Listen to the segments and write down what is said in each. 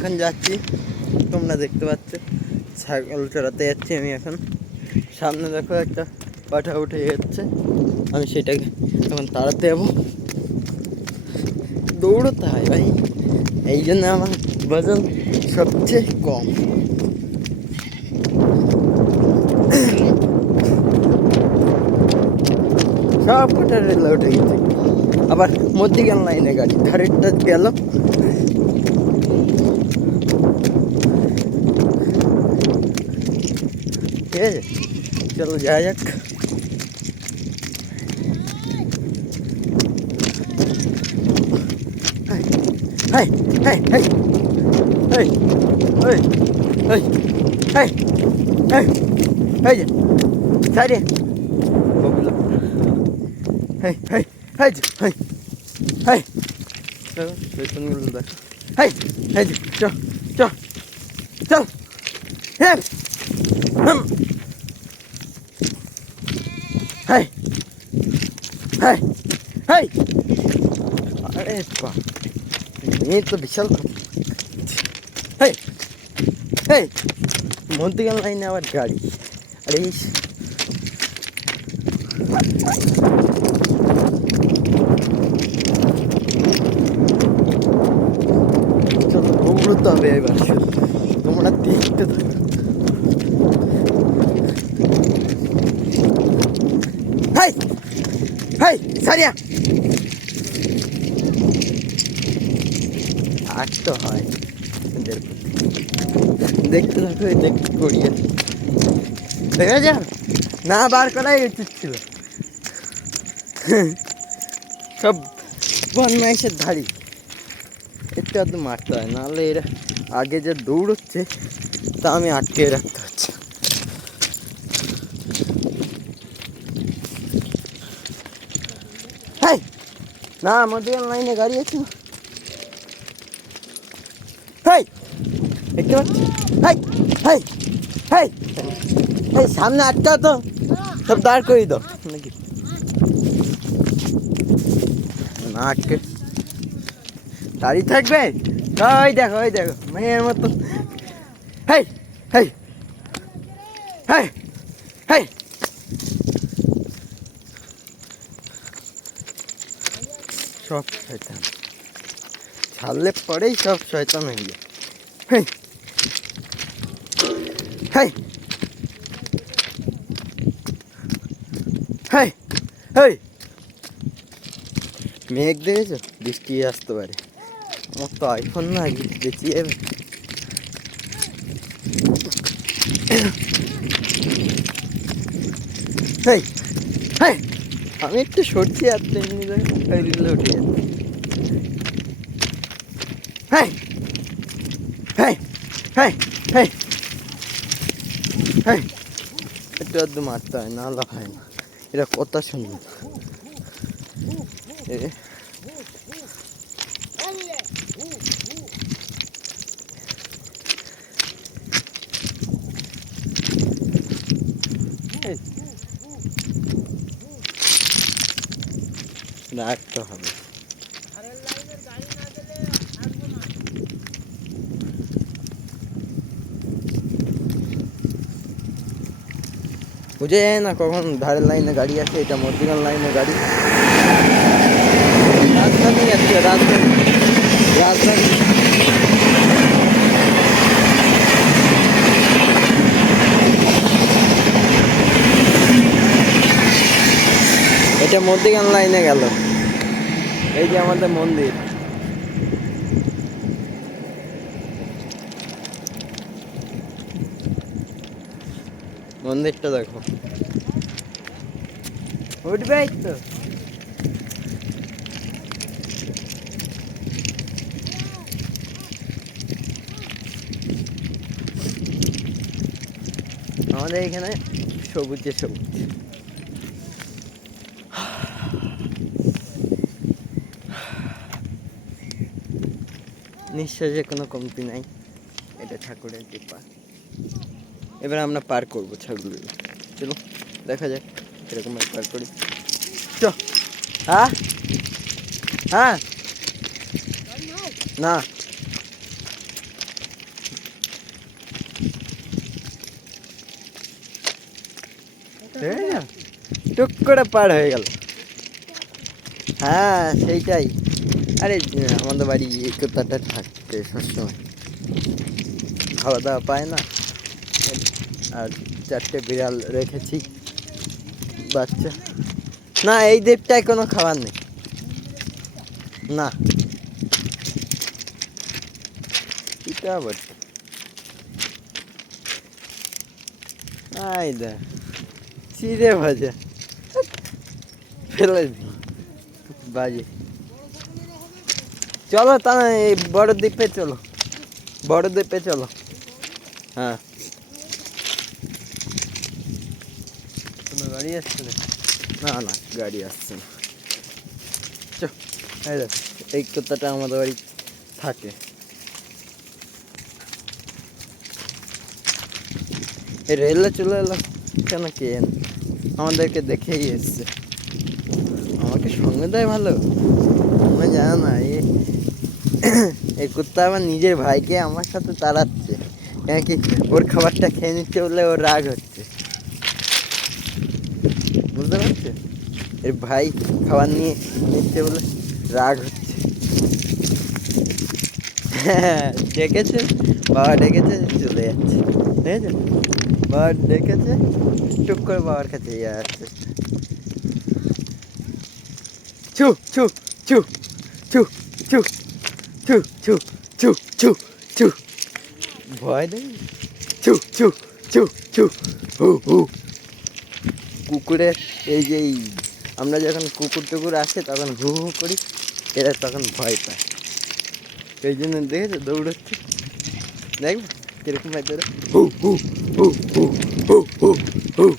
এখন যাচ্ছি, তোমরা দেখতে পাচ্ছ ছাগল চড়াতে যাচ্ছি আমি এখন। সামনে দেখো একটা পাঠা উঠে যাচ্ছে, আমি সেটাকে এখন তাড়াতে যাবো। দৌড়তে হয় ভাই, এই জন্য আমার ওজন সবচেয়ে কম। সব কটা রেল উঠে গেছে, আবার মধ্যিখান লাইনে গাড়ি ধারেরটা গেল। ঠিক আছে, চলো যাওয়া যাক। Hey, hey, hey, hey, hey, hey, hey, hey, hey, Sadie. Hey, hey, hey, hey, hey. Chalo, beton gulo da. Hey, hey, chal, chal, chal. Hey, hey, hey, hey. अरे बाप, ये तो विशाल। Hey, hey, মধ্যিখান লাইনে আবার গাড়ি। আরে চলো দৌড়তে হবে এবার, তোমরা দেখতে থাকো। হাই হাই সারিয়া আসতে হয়, দেখতে থাকো, দেখতে করিয়ে দেখা যান না, বার করাই উচিত ছিল। সব বদমাইশের ধাড়ি, একটু আধটু মারতে হয়, নাহলে এরা আগে যে দৌড়চ্ছে তা আমি আটকে রাখতে হচ্ছে। হাই না, আমাদের লাইনে গাড়ি আছে না। হাই দেখতে পাচ্ছি, হাই হাই হাই এই সামনে আটকা তো, সব দাঁড় করে দাও নাকি না, আটকে দাঁড়িয়ে থাকবে। ওই দেখো, ওই দেখো মেয়ের মতো। হাই হাই হাই হাই সব শয়তান ছাড়লে পরেই সব শয়তান হয়ে যায়। হাই হাই হাই হাই মেঘ দেখেছো, বৃষ্টি আসতে পারে। আমার তো আইফোন না, বেঁচে যাবে। হাই হাই আমি একটু সরছি, আর তেমনি রিলে উঠে যাচ্ছে। High high high high high একটু আধটু মারতে হয়, নাহলে হয় না, এরা কথা শুনবে না। রাখতে হবে, বুঝে যায় না কখন ধারের লাইনে গাড়ি আছে, এটা মধ্যিখান লাইনে গাড়ি। রাজধানী যাচ্ছে, রাজধানী রাজধানী। এটা মধ্যিখান লাইনে গেল, এই যে আমাদের মন্দির। মন্দিরটা দেখো, উঠবে তো। আমাদের এখানে সবুজে সবুজ, নিঃশ্বাসে কোনো কমতি নাই, এটা ঠাকুরের কৃপা। এবার আমরা পার করবো ছাগল, চলো দেখা যাক এরকম পার করি। চ হ্যাঁ হ্যাঁ না টুক করে পার হয়ে গেল। হ্যাঁ সেইটাই। আরে আমাদের বাড়ি এই কুত্তাটা থাকতে সবসময় খাওয়া দাওয়া পায় না, আর 4টে বিড়াল রেখেছি বাচ্চা। না এই দ্বীপটায় কোনো খাবার নেই না, এটা আবার আই দা চিড়ে ভাজা ফেলে দি বাজে। চলো তা এই বড় দ্বীপে চলো, বড় দ্বীপে চলো। হ্যাঁ কোনো গাড়ি আসছে না? না না গাড়ি আসছে না। চ এই দেখো এই কুত্তাটা আমাদের বাড়ি থাকে। এই রেলে চলে এলো কেন কে জানে? আমাদেরকে দেখেই এসছে। আমাকে সঙ্গে দেয় ভালো, আমি জানো না। এই কুত্তা আমার নিজের ভাইকে আমার সাথে তাড়াচ্ছে, কেন কি ওর খাবারটা খেয়ে নিচ্ছে বলে ওর রাগ হচ্ছে, বুঝতে পারছে? এর ভাই খাবার নিয়ে নিচ্ছে বলে রাগ হচ্ছে। হ্যাঁ ডেকেছে, বাবা ডেকেছে চলে যাচ্ছে, দেখেছো? বাবা ডেকেছে টুক করে বাবার কাছে যাচ্ছে। ছু ছু ছু ছু ছু ছু ছু ছু ছু ছু ভয় দেয়। ছু ছু ছু ছু হু হু। কুকুরের এই যে আমরা যখন কুকুর টুকুর আসে তখন হু হু করি, এরা তখন ভয় পায়, এই জন্য দেখেছো দৌড়চ্ছে। দেখবে কিরকম ভাই তোরা হু হু হু হু হু হু হু হু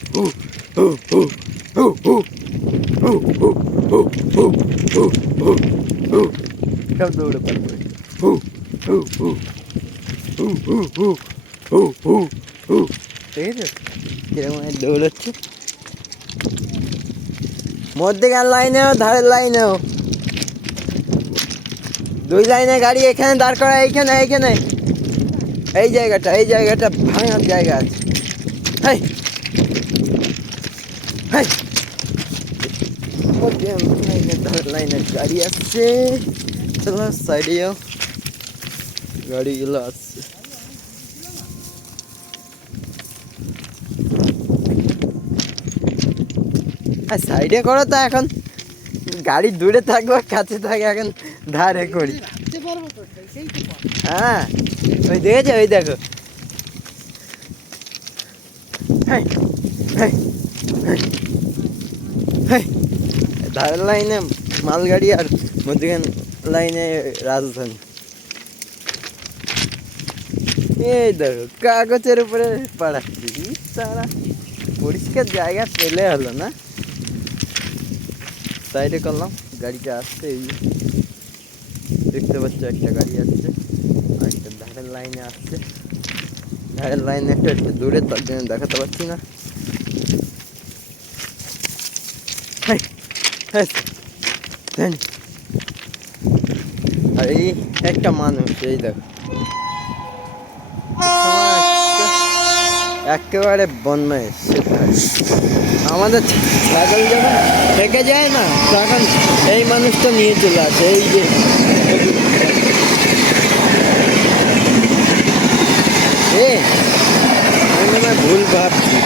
হু হু হু হু হু হু হু হু হু হু হু সব দৌড়ে পারবে। হু হু হু হু হু হু হু হু হু দেখেছো কিরকম দৌড়াচ্ছে। মধ্যেকার লাইনেও ধারের লাইনেও দুই লাইনে গাড়ি এখানে দাঁড় করা, এইখানে এইখানে এই জায়গাটা ভাঙার জায়গা আছে। হাই হাই ধারের লাইনে গাড়ি আসছে, চলো সাইডেও গাড়িগুলো আসছে। আর সাইডে করো তো, এখন গাড়ি দূরে থাকবে কাছে থাকে, এখন ধারে করি। হ্যাঁ ওই দেখেছো, ওই দেখো ধারের লাইনে মালগাড়ি আর মধ্যখান লাইনে রাজধানী। এই দেখো কাগজের উপরে পাড়াচ্ছি, তারা পরিষ্কার জায়গা পেলে হলো না। সাইডে করলাম, গাড়িটা আসছে, এই দেখতে পাচ্ছ একটা গাড়ি আসছে, আর একটা ধারের লাইনে আসছে। ধারের লাইনে একটা একটু দূরে, তার জন্য দেখাতে পারছি না। আর এই একটা মানুষ, এই দেখো একেবারে বন্যায় আমাদের ছাগল যখন থেকে যায় না তখন এই মানুষটা নিয়ে চলে আসে। এই যে আমি মনে হয় ভুল ভাবছি।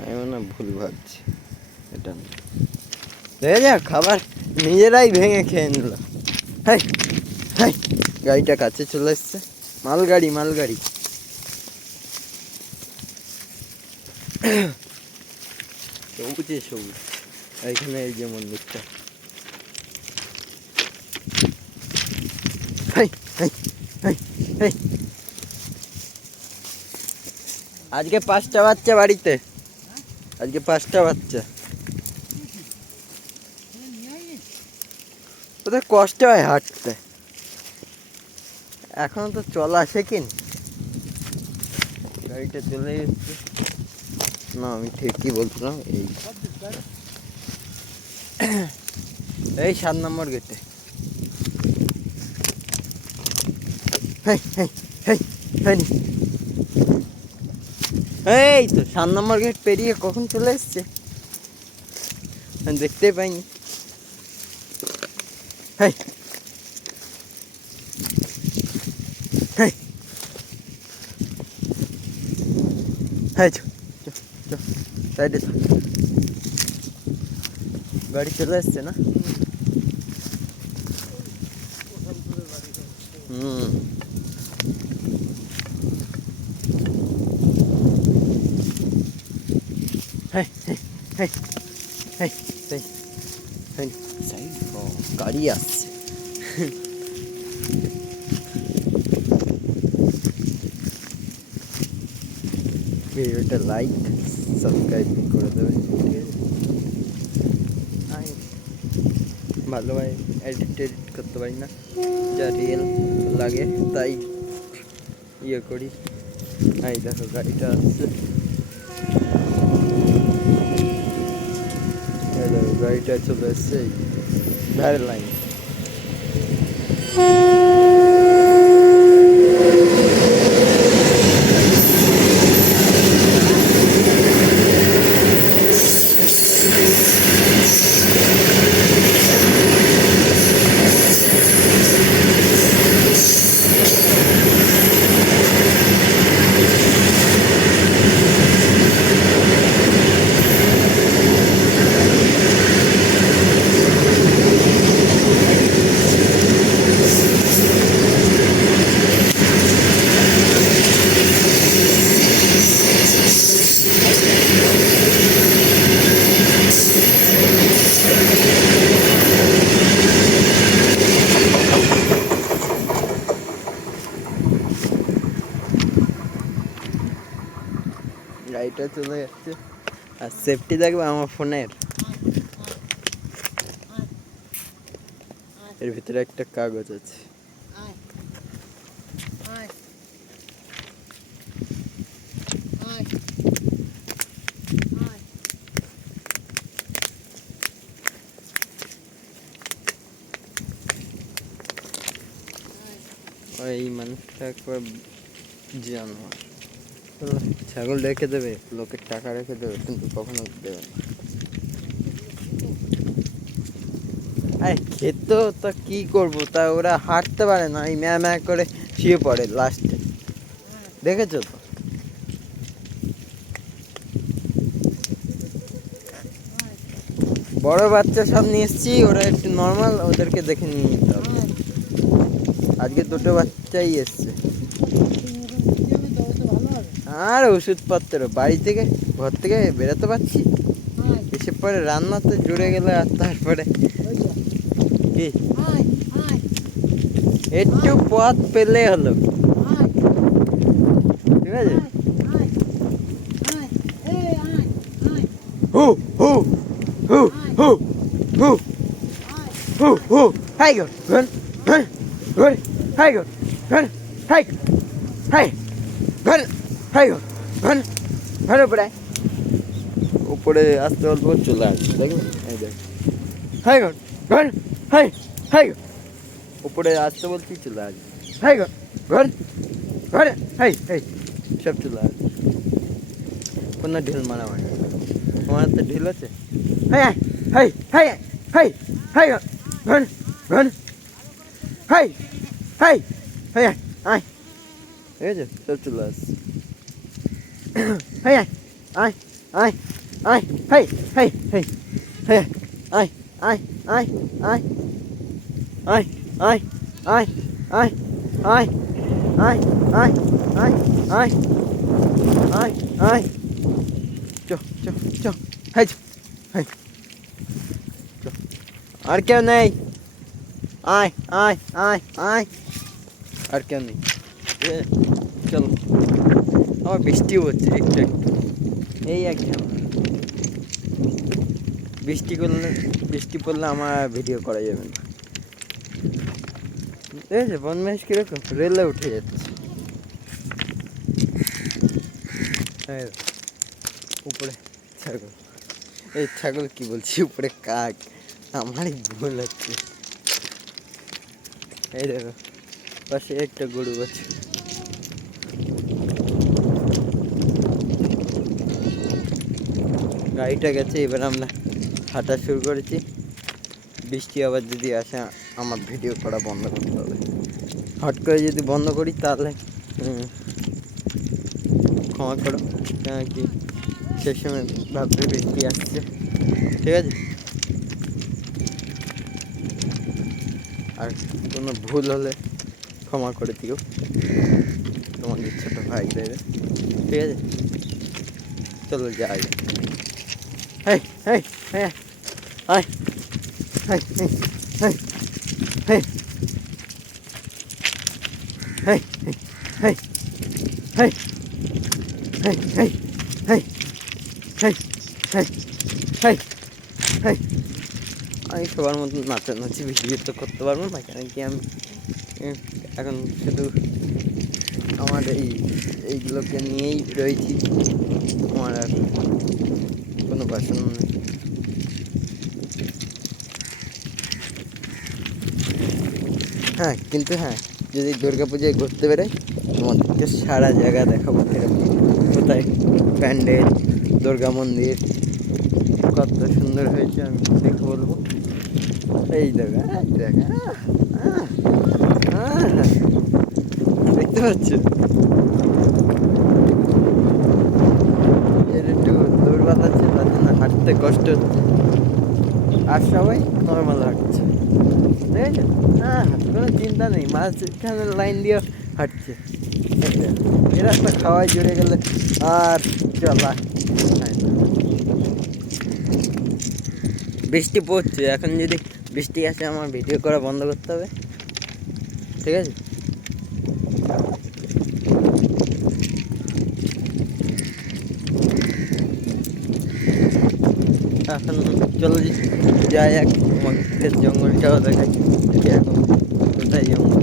আমি মনে হয় ভুল ভাবছি, এটা দেখে যা খাবার নিজেরাই ভেঙে খেয়ে নিল। হাই হাই গাড়িটা কাছে চলে এসছে, মালগাড়ি মালগাড়ি। সবুজে সবুজ, এখানে এই যে মন্দিরটা। হাই হাই হাই হাই আজকে 5টা বাচ্চা বাড়িতে, আজকে 5টা বাচ্চা। ওদের কষ্ট হয় হাঁটতে, এখনো তো চলা শেখেনি। গাড়িটা চলে এসছে না, আমি ঠিকই বলছিলাম। এই 7 নম্বর গেটে। হেই হেই হেই হয়নি। এই তো 7 নম্বর গেট পেরিয়ে কখন চলে এসছে আমি দেখতেই পাইনি। হেই হেই হেই চো চো চো সাইডে থাক। গাড়ি চলে এসছে না? হুম হেই হেই হেই হেই হেই হেই সাইড গাড়ি আসছে। ভিডিওটা লাইক সাবস্ক্রাইব করে দেবে, ঠিক আছে? ভালোভাবে এডিট করতে পারি না, যা রিয়েল লাগে তাই ইয়ে করি। এই দেখো গাড়িটা আসছে, এই দেখো গাড়িটা চলে এসছে ধারে লাইন। গাড়িটা চলে যাচ্ছে। আর সেফটি দেখবে আমার ফোনের, এর ভিতরে একটা কাগজ আছে। ওই মানুষটা একবার জানোয়ার, ছাগল রেখে দেবে, লোকের টাকা রেখে দেবে, কিন্তু কখনো দেবে না। খেত তা কি করবো, তা ওরা হাঁটতে পারে না, এই ম্যা ম্যা করে শুয়ে পড়ে লাস্টে, দেখেছো তো? বড় বাচ্চা সব নিয়ে এসছি, ওরা একটু নর্মাল, ওদেরকে দেখে নিয়ে নিতে হবে। আজকে দুটো বাচ্চাই এসছে। আর ওষুধপত্র বাড়ি থেকে, ঘর থেকে বেরোতে পারছি, এসে পরে রান্নাতে জুড়ে গেলে, আর তারপরে কি একটু পথ পেলে হলো, ঠিক আছে? হু হু হু হু হু হু হু হাই গো গন গন গন হাই গো গন হাই হাই গন হাই গো গন গন উপরে উপরে আসতে অল্প চলে আসবে, দেখবেন? এই দেখ, হাই গো গন হাই হাই গো উপরে আসতে বলছি চলে আসবে, হাই গো গন গন হাই হাই সব চলে আসবে। কোনো ঢিল মারামারি, তোমার তো ঢিল আছে। High high high high high gone gone high high hi I, ঠিক আছে? সব চলে আসছে। Hi I I I high high high hi I I I I I I I I I I I I I I I চো চো চো high high চো, আর কেউ নেই, আয় আয় আয় আয়, আর কেউ নেই, চলো। আমার বৃষ্টিও হচ্ছে একটু একটু, এই একদম বৃষ্টি পড়লে আমার ভিডিও করা যাবে না, ঠিক আছে? বনমেশ কিরকম রেলে উঠে যাচ্ছে, উপরে ছাগল, এই ছাগল কি বলছি, উপরে কাক, আমারই ভুল হচ্ছে। এই দেখো পাশে একটা গরু আছে। গাড়িটা গেছে, এবার আমরা হাঁটা শুরু করেছি। বৃষ্টি আবার যদি আসে আমার ভিডিও করা বন্ধ করতে হবে। হট করে যদি বন্ধ করি তাহলে ক্ষমা করো, কেন কি সে সময় ভাববে বৃষ্টি আসছে। ঠিক আছে, আর কোনো ভুল হলে ক্ষমা করে দিও তোমাদের ছোটো ভাইদের। ঠিক আছে, চলো যাই। হেই হেই হেই হাই হেই হেই হেই হেই হেই হেই হেই হেই হেই হেই হেই হেই হেই হেই। আমি সবার মতো নাচানাচি ভিডিও তো করতে পারবো না, কেন কি আমি এখন শুধু আমার এইগুলোকে নিয়েই রয়েছি। আমার আর কোনো বাসন নেই। হ্যাঁ, কিন্তু হ্যাঁ, যদি দুর্গা পূজায় ঘুরতে বেরোই তোমাদেরকে সারা জায়গা দেখাবো। এরকম কোথায় প্যান্ডেল, দুর্গা মন্দির কত সুন্দর হয়েছে আমি দেখে বলবো। এই দেখা দেখা দেখতে পাচ্ছ, এর একটু দৌড়বাদ আছে, তার জন্য হাঁটতে কষ্ট হচ্ছে। আর সবাই নর্মাল হাঁটছে, ঠিক আছে। হ্যাঁ, কোনো চিন্তা নেই, মাঝখানে লাইন দিয়ে হাঁটছে। এ রাস্তা খাওয়াই জুড়ে গেলে আর চলা হয় না। বৃষ্টি পড়ছে, এখন যদি বৃষ্টি আসে আমার ভিডিও করা বন্ধ করতে হবে। ঠিক আছে, এখন চলো যাই, এক তোমাকে জঙ্গলটাও দেখাই। এখন কোথায় জঙ্গল,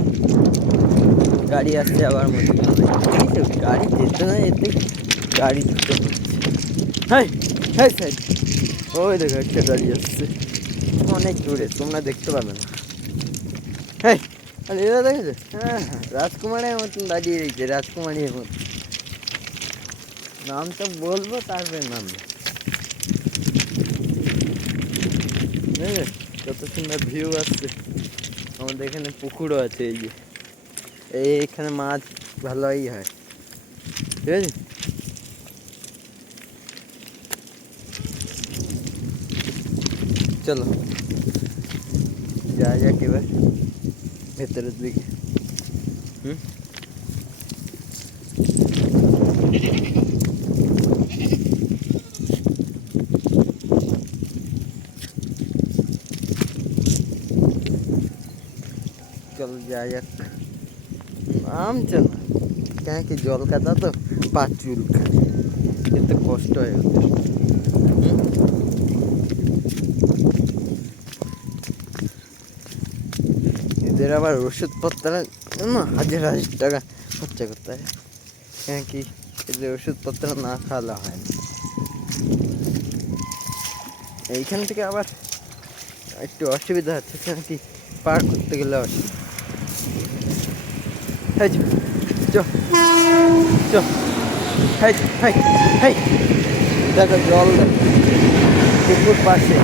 গাড়ি আসছে আবার মধ্যে গাড়ি যেতে না যেতে গাড়ি দুটো হচ্ছে। হ্যাঁ হ্যাঁ সাইড, ওই দেখো একটা গাড়ি আসছে অনেক দূরে, তোমরা দেখতে পাবে না। হ্যাঁ, আর এরা দেখেছো? হ্যাঁ হ্যাঁ, রাজকুমারের মতন দাঁড়িয়ে রয়েছে, রাজকুমারীর মতন। নামটা বলবো তারপরে নাম, কত সুন্দর ভিউ আসছে। আমাদের এখানে পুকুরও আছে, এই যে এইখানে মাছ ভালোই হয়। ঠিক আছে, চলো যা যাক এবার ভেতরের দিকে। হুম, চলো যা যাক। নামছে না, কেন কি জল কাদা তো পা চুলকায়, এতে কষ্ট হয় ওদের। এদের আবার ওষুধপত্রের জন্য হাজার হাজার টাকা খরচা করতে হয়, কেন কি এদের ওষুধপত্র না খাওয়ালে হয় না। এইখান থেকে আবার একটু অসুবিধা হচ্ছে, কেন কি পার করতে গেলে অসুবিধা। দেখো জল পুকুর পাশে।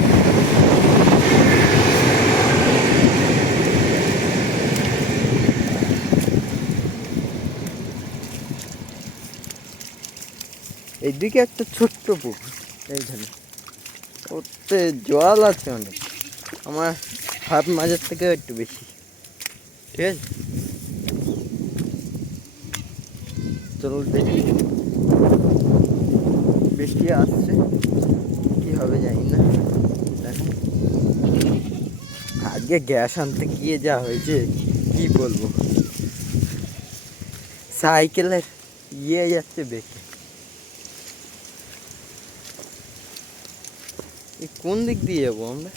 এইদিকে একটা ছোট্ট পুকুর, এইখানে ওতে জল আছে অনেক, আমার হাত মাঝের থেকেও একটু বেশি। ঠিক আছে, চলো দেখি বৃষ্টি আসছে, কি হবে জানি না। দেখো আজকে গ্যাস আনতে গিয়ে যা হয়েছে কি বলবো, সাইকেলের যাচ্ছে বেঁকে। কোন দিক দিয়ে যাবো আমরা,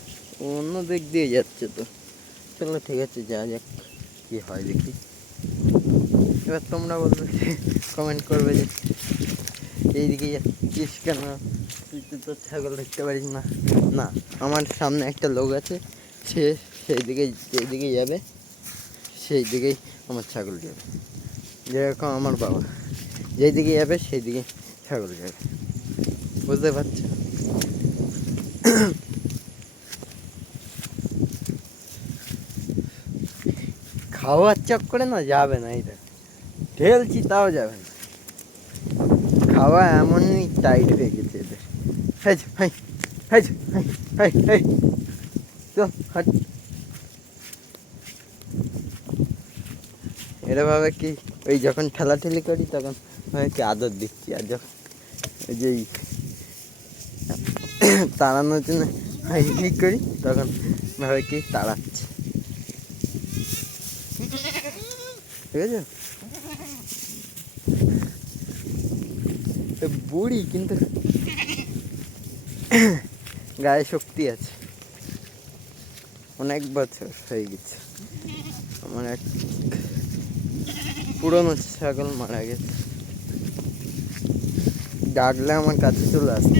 অন্য দিক দিয়ে যাচ্ছে তো। চলো ঠিক আছে, যা যাক কি হয় দেখি। এবার তোমরা বলবে, কমেন্ট করবে যে এইদিকে যাচ্ছিস কেন, তুই তো ছাগল দেখতে পারিস না। না, আমার সামনে একটা লোক আছে, সে সেই দিকে যেদিকে যাবে সেই দিকেই আমার ছাগল যাবে, যেরকম আমার বাবা যেই দিকে যাবে সেই দিকে ছাগল যাবে, বুঝতে পারছো? খাওয়ার চক্করে না যাবে না, এটা ঠেলছি তাও যাবে না। খাওয়া এমনই টাইট হয়ে গেছে এদের। চল হাট। এরা ভাবে কি ওই যখন ঠেলাঠেলি করি তখন ভাবে কি আদর দিচ্ছি, আর যখন ওই যে তাড়ানোর জন্য হাই হাই করি তখন ভাবে কি তাড়াচ্ছি, ঠিক আছে? বুড়ি কিন্তু গায়ে শক্তি আছে, অনেক বছর হয়ে গেছে। আমার এক পুরনো ছাগল মারা গেছে, ডাকলে আমার কাছে চলে আসছে।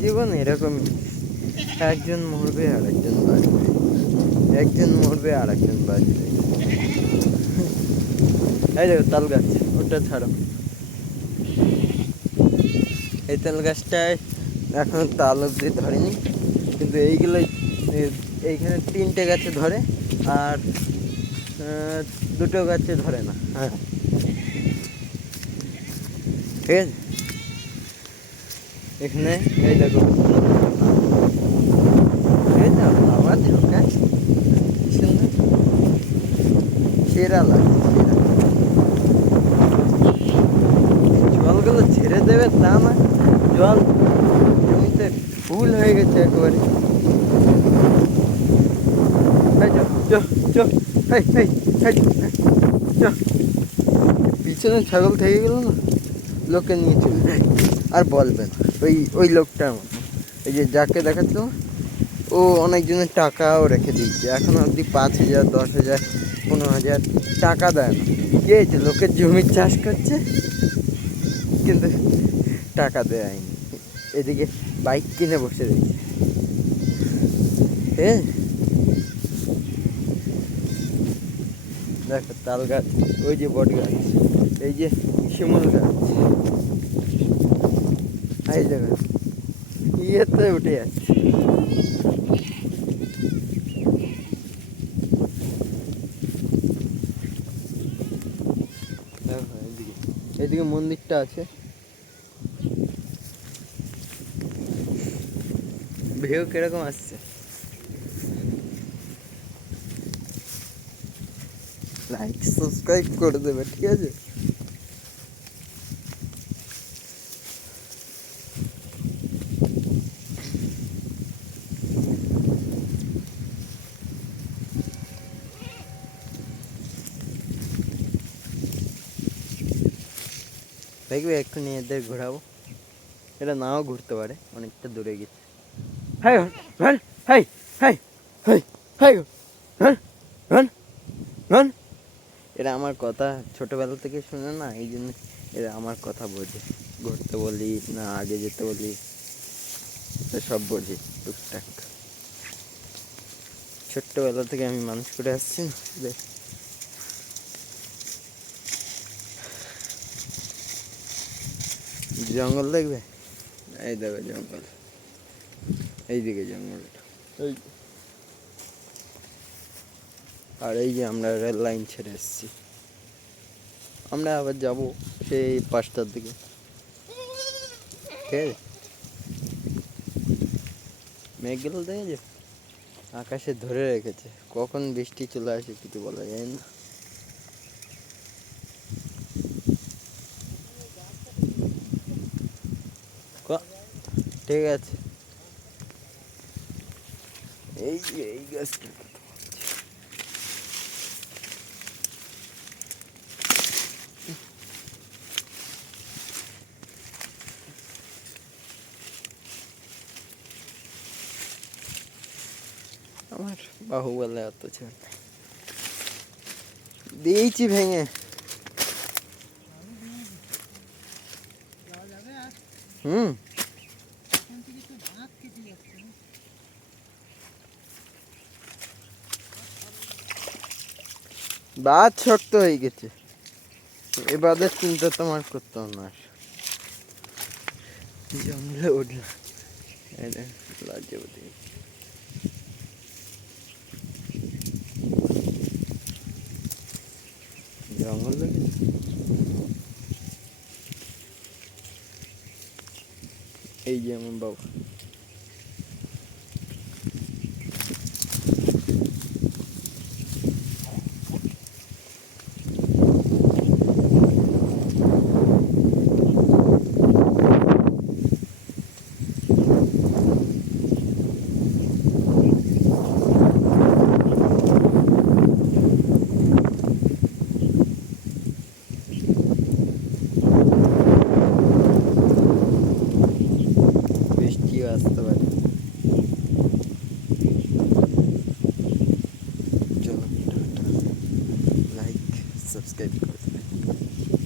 জীবন এরকমই, একজন মরবে আর একজন বাঁচবে, একজন মরবে আর একজন বাঁচবে। এই দেখো তাল গাছ, ওটা ছাড়ো। এই তাল গাছটায় এখন তাল অব্দি ধরেনি, কিন্তু এইগুলোই এইখানে 3টে গাছে ধরে, আর 2টো গাছে ধরে না। হ্যাঁ ঠিক আছে, এখানে এই দেখো, ঠিক আছে? আবার ঝোঁকা সুন্দর, সেরা লাগে, সেরা। জলগুলো ছেড়ে দেবে তা না, জল জমিতে ফুল হয়ে গেছে একেবারে। পিছনে ছাগল থেকে গেল না, লোকে নিয়ে চলে যায়, আর বলবে না। ওই লোকটার মতো, এই যে যাকে দেখাচ্ছিল, ও অনেকজনের টাকাও রেখে দিয়েছে, এখন অবধি 5,000, 10,000, 15,000 টাকা দেয় না। কে যে লোকের জমির চাষ করছে কিন্তু টাকা দেয়নি, এদিকে বাইক কিনে বসে রয়েছে। হ্যাঁ দেখো তাল গাছ, ওই যে বট গাছ, এই যে শিমুল গাছ, এই দেখো ইয়েতে উঠে যাচ্ছে। দেখো এইদিকে, এইদিকে মন্দিরটা আছে। ভিউ কিরকম আসছে? লাইক সাবস্ক্রাইব করে দেবে, ঠিক আছে? দেখবে এক্ষুনি এদের ঘোরাবো, এটা নাও ঘুরতে পারে, অনেকটা দূরে গেছে। High high high high high high high. এরা আমার কথা ছোটবেলা থেকে শুনে না, এই জন্য এরা আমার কথা বোঝে। ঘুরতে বলি না, আগে যেতে বলি, সব বোঝে টুকটাক। ছোট্টবেলা থেকে আমি মানুষ করে আসছি না। জঙ্গল দেখবে, এই দেখো জঙ্গল, এইদিকে জঙ্গলটা, এই আর এই যে আমরা রেল লাইন ছেড়ে এসেছি, আমরা আবার যাব সেই 5টার দিকে, ঠিক আছে? মেঘগুলো দেখেছো আকাশে ধরে রেখেছে, কখন বৃষ্টি চলে আসে কিছু বলা যায় না। ঠিক আছে, এই যে এই গাছটা আমার বাহুবলে এত ছিল, দিয়েছি ভেঙে। হুম বাদ শক্ত হয়ে গেছে, এবারের চিন্তা তোমার করতে না। জঙ্গলে উঠলাম, লজ্জাবতী জঙ্গলে এই যে আমার বাবা। বৃষ্টিও আসতে পারে। চলো, লাইক সাবস্ক্রাইব করো।